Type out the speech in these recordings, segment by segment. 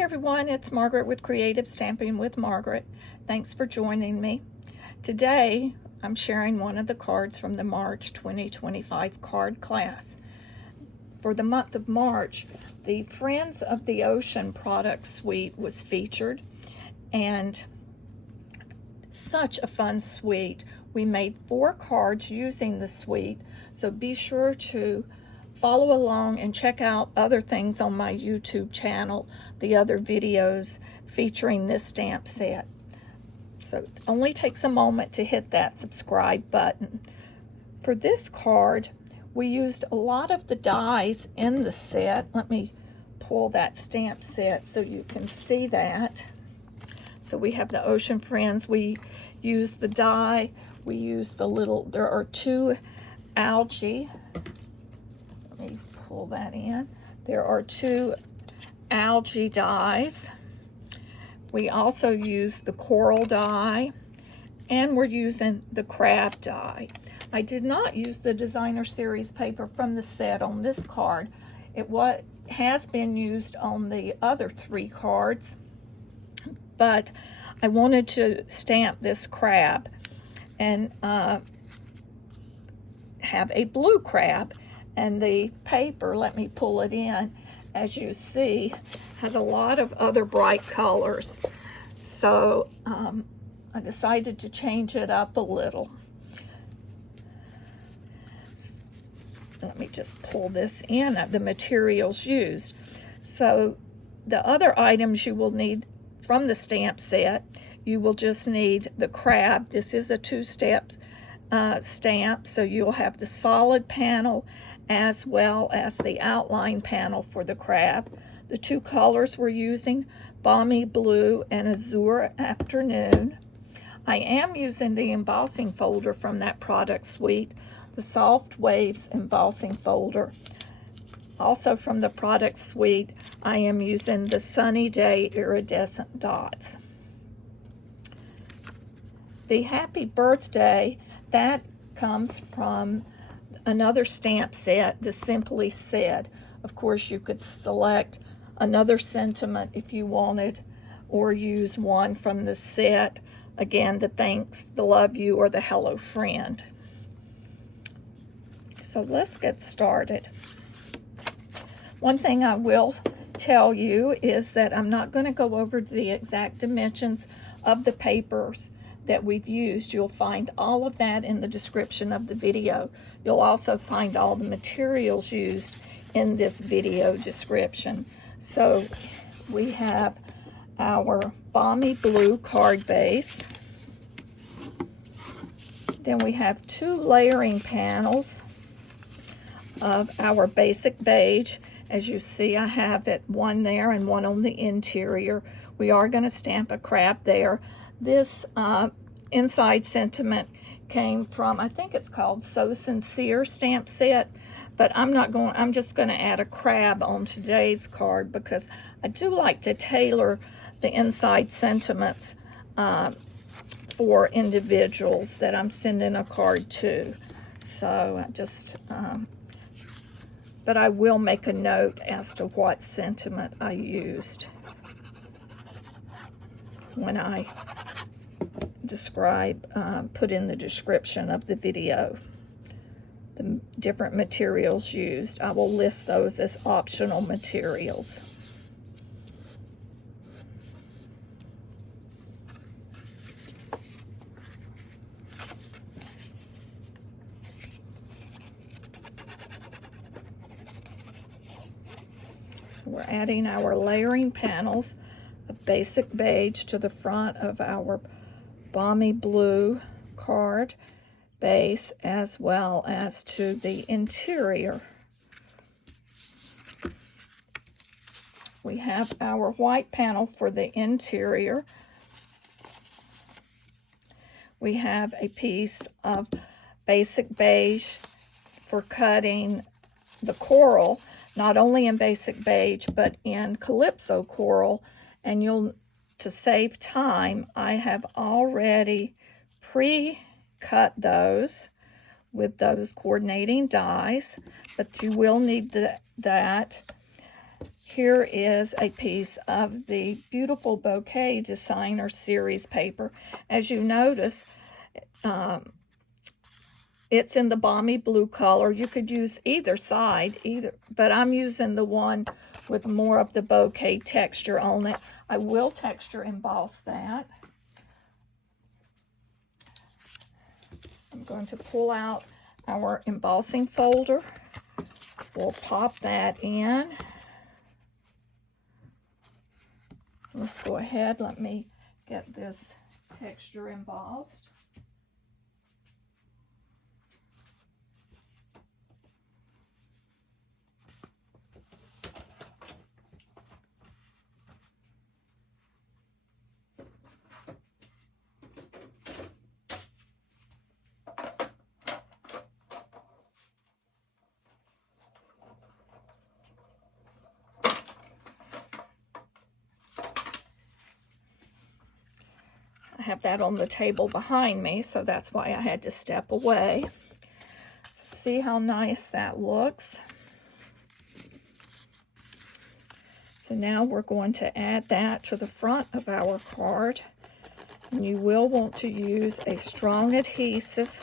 everyone, it's Margaret with Creative Stamping with Margaret. Thanks for joining me. Today I'm sharing one of the cards from the March 2025 card class. For the month of March, the Friends of the Ocean product suite was featured, and such a fun suite. We made 4 cards using the suite, so be sure to follow along and check out other things on my YouTube channel, the other videos featuring this stamp set. So it only takes a moment to hit that subscribe button. For this card, we used a lot of the dies in the set. Let me pull that stamp set so you can see that. So we have the Ocean Friends. We used the die. We used the little, there are 2 algae. Let me pull that in. There are 2 algae dies. We also use the coral die, and we're using the crab die. I did not use the designer series paper from the set on this card. It has been used on the other 3 cards, but I wanted to stamp this crab and have a blue crab. And the paper, let me pull it in, as you see, has a lot of other bright colors. So I decided to change it up a little. Let me just pull this in of the materials used. So the other items you will need from the stamp set, you will just need the crab. This is a 2-step stamp, so you'll have the solid panel as well as the outline panel for the crab. The 2 colors we're using, Balmy Blue and Azure Afternoon. I am using the embossing folder from that product suite, the Soft Waves embossing folder. Also from the product suite, I am using the Sunny Day iridescent dots. The Happy Birthday, that comes from another stamp set, the Simply Said. Of course, you could select another sentiment if you wanted, or use one from the set. Again, the thanks, the love you, or the hello friend. So let's get started. One thing I will tell you is that I'm not going to go over the exact dimensions of the papers that we've used. You'll find all of that in the description of the video. You'll also find all the materials used in this video description. So we have our Balmy Blue card base. Then we have 2 layering panels of our basic beige. As you see, I have it, one there and one on the interior. We are going to stamp a crab there. This inside sentiment came from, I think it's called So Sincere stamp set, but I'm just going to add a crab on today's card because I do like to tailor the inside sentiments for individuals that I'm sending a card to. So I just, but I will make a note as to what sentiment I used when I describe, put in the description of the video, the different materials used. I will list those as optional materials. So we're adding our layering panels of basic beige to the front of our Balmy Blue card base, as well as to the interior. We have our white panel for the interior. We have a piece of basic beige for cutting the coral, not only in basic beige, but in Calypso Coral. And to save time, I have already pre-cut those with those coordinating dies, but you will need that. here is a piece of the beautiful Bokeh Designer Series paper. As you notice, it's in the Balmy Blue color. You could use either side, but I'm using the one with more of the Bokeh texture on it. I will texture emboss that. I'm going to pull out our embossing folder. We'll pop that in. Let's go ahead. Let me get this texture embossed. I have that on the table behind me, so that's why I had to step away. So see how nice that looks. So now we're going to add that to the front of our card. And you will want to use a strong adhesive.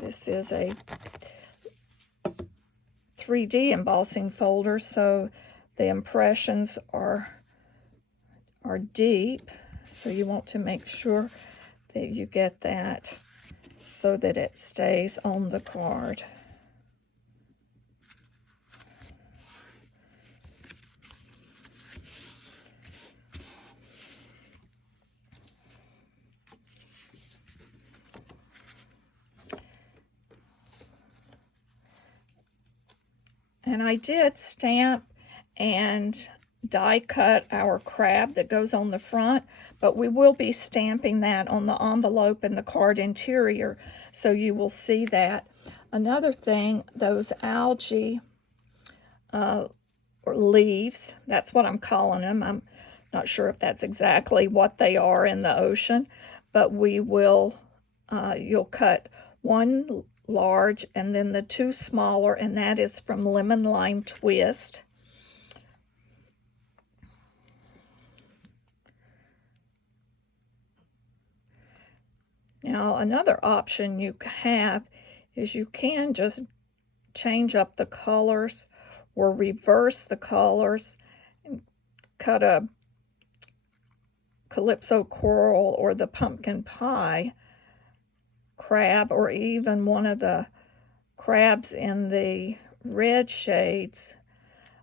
This is a 3D embossing folder, so the impressions are deep, so you want to make sure that you get that so that it stays on the card. And I did stamp and die cut our crab that goes on the front, but we will be stamping that on the envelope and the card interior, so you will see that. Another thing, those algae or leaves, that's what I'm calling them. I'm not sure if that's exactly what they are in the ocean, but we will, you'll cut one large and then the two smaller, and that is from Lemon Lime Twist. Now another option you have is you can just change up the colors or reverse the colors and cut a Calypso Coral or the Pumpkin Pie crab, or even one of the crabs in the red shades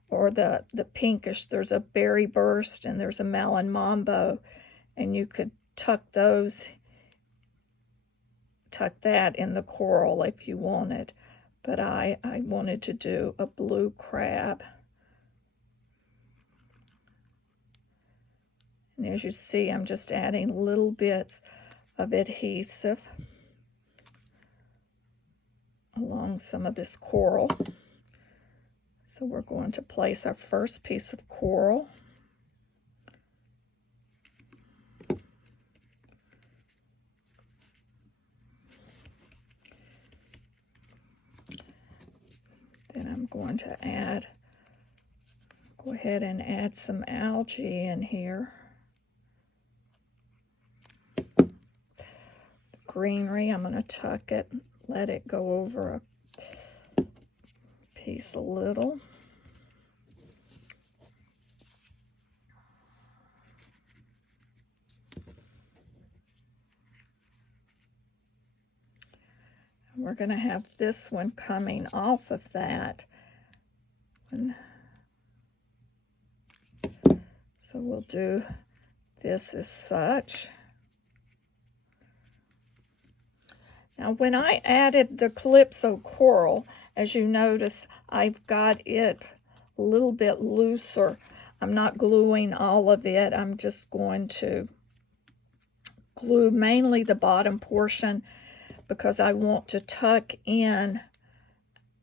or the pinkish. There's a Berry Burst and there's a Melon Mambo, and you could tuck that in the coral if you wanted, but I wanted to do a blue crab. And as you see, I'm just adding little bits of adhesive along some of this coral. So we're going to place our first piece of coral. Then I'm going to go ahead and add some algae in here. The greenery, I'm going to tuck it, let it go over a piece a little. We're going to have this one coming off of that one. So we'll do this as such. Now when I added the Calypso Coral, as you notice, I've got it a little bit looser. I'm not gluing all of it. I'm just going to glue mainly the bottom portion because I want to tuck in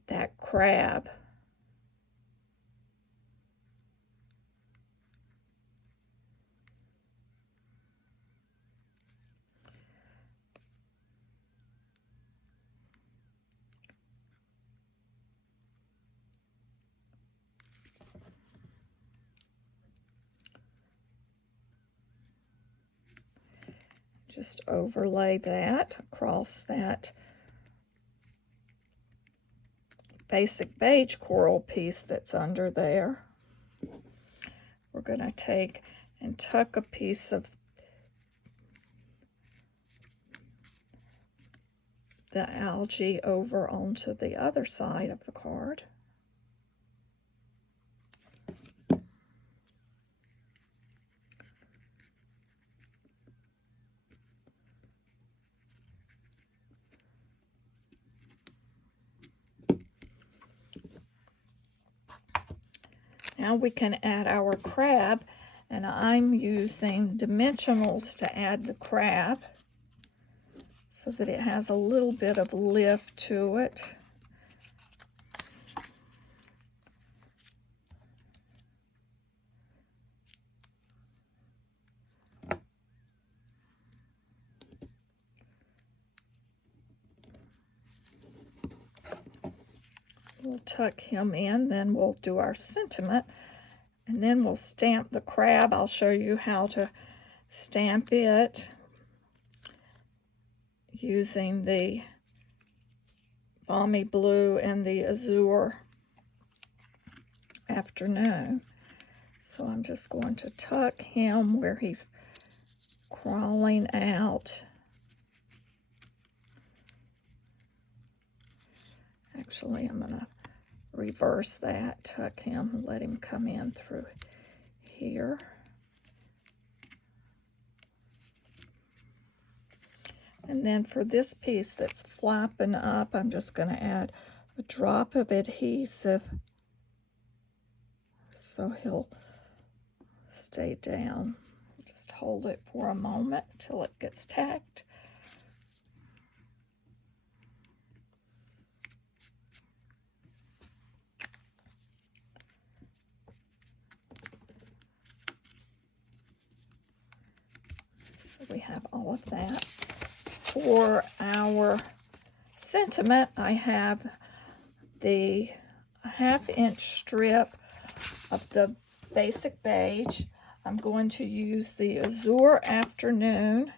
that crab. just overlay that across that basic beige coral piece that's under there. We're going to take and tuck a piece of the algae over onto the other side of the card. Now we can add our crab, and I'm using dimensionals to add the crab so that it has a little bit of lift to it. We'll tuck him in, then we'll do our sentiment, and then we'll stamp the crab. I'll show you how to stamp it using the Balmy Blue and the Azure Afternoon. So I'm just going to tuck him where he's crawling out. Actually, I'm going to reverse that, tuck him, let him come in through here. And then for this piece that's flapping up, I'm just going to add a drop of adhesive so he'll stay down. Just hold it for a moment till it gets tacked. So we have all of that. For our sentiment, I have the 1/2 inch strip of the basic beige. I'm going to use the Azure Afternoon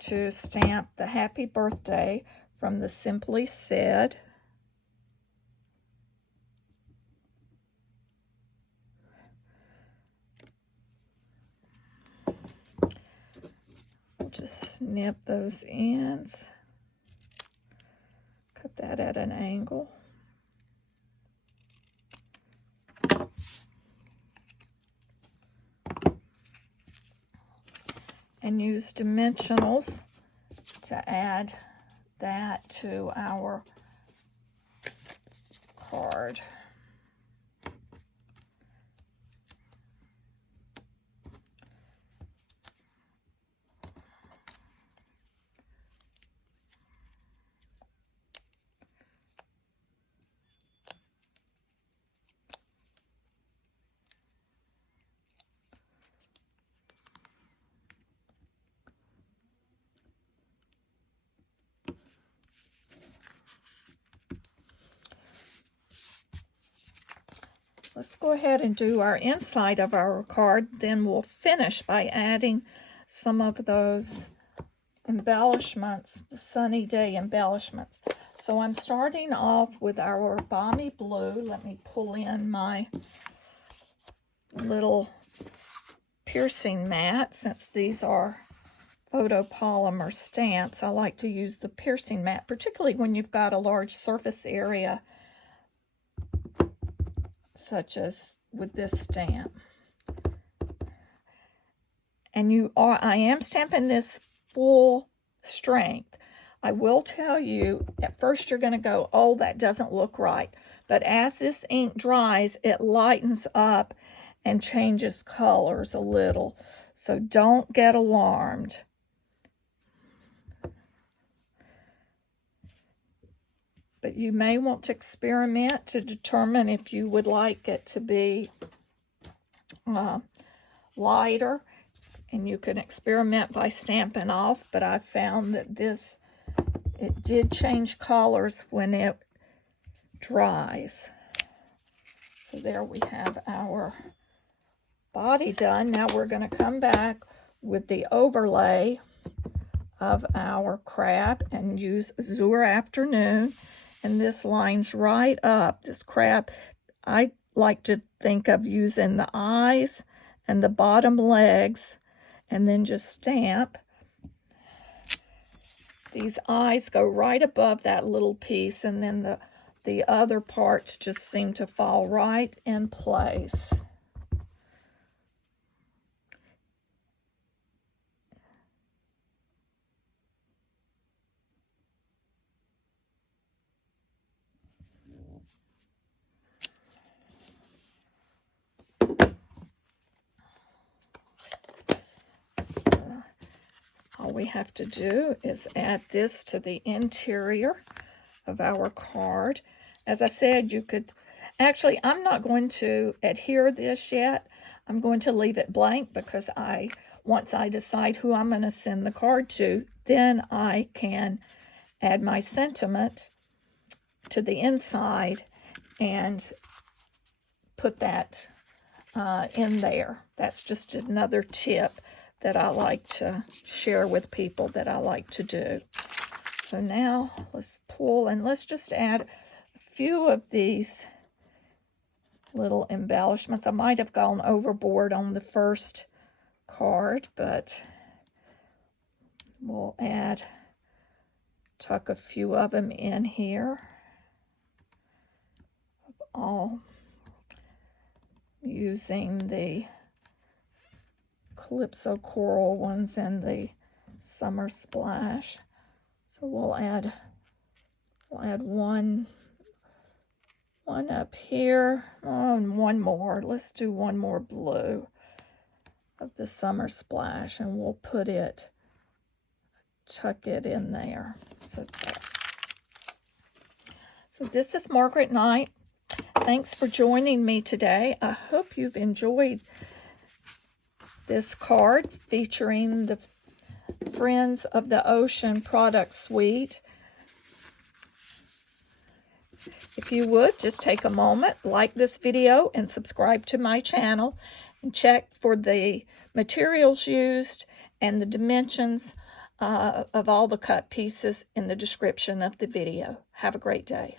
to stamp the happy birthday from the Simply Said. Just snip those ends, cut that at an angle. And use dimensionals to add that to our card. Let's go ahead and do our inside of our card, then we'll finish by adding some of those embellishments, the Sunny Day embellishments. So I'm starting off with our Balmy Blue. Let me pull in my little piercing mat. Since these are photopolymer stamps, I like to use the piercing mat, particularly when you've got a large surface area such as with this stamp. And I am stamping this full strength. I will tell you, at first you're going to go, oh, that doesn't look right. But as this ink dries, it lightens up and changes colors a little. So don't get alarmed. But you may want to experiment to determine if you would like it to be lighter. And you can experiment by stamping off, but I found that it did change colors when it dries. So there we have our body done. Now we're going to come back with the overlay of our crab and use Azure Afternoon. And this lines right up. This crab, I like to think of using the eyes and the bottom legs and then just stamp. These eyes go right above that little piece, and then the other parts just seem to fall right in place. All we have to do is add this to the interior of our card. As I said, you could, actually, I'm not going to adhere this yet. I'm going to leave it blank because once I decide who I'm going to send the card to, then I can add my sentiment to the inside and put that in there. That's just another tip that I like to share with people that I like to do. So now let's pull and let's just add a few of these little embellishments. I might have gone overboard on the first card, but we'll tuck a few of them in here. All using the Calypso Coral ones and the Summer Splash. So we'll add one up here, and one more. Let's do one more blue of the Summer Splash, and we'll tuck it in there. So this is Margaret Knight. Thanks for joining me today. I hope you've enjoyed this card featuring the Friends of the Ocean product suite. If you would, just take a moment, like this video, and subscribe to my channel, and check for the materials used and the dimensions of all the cut pieces in the description of the video. Have a great day.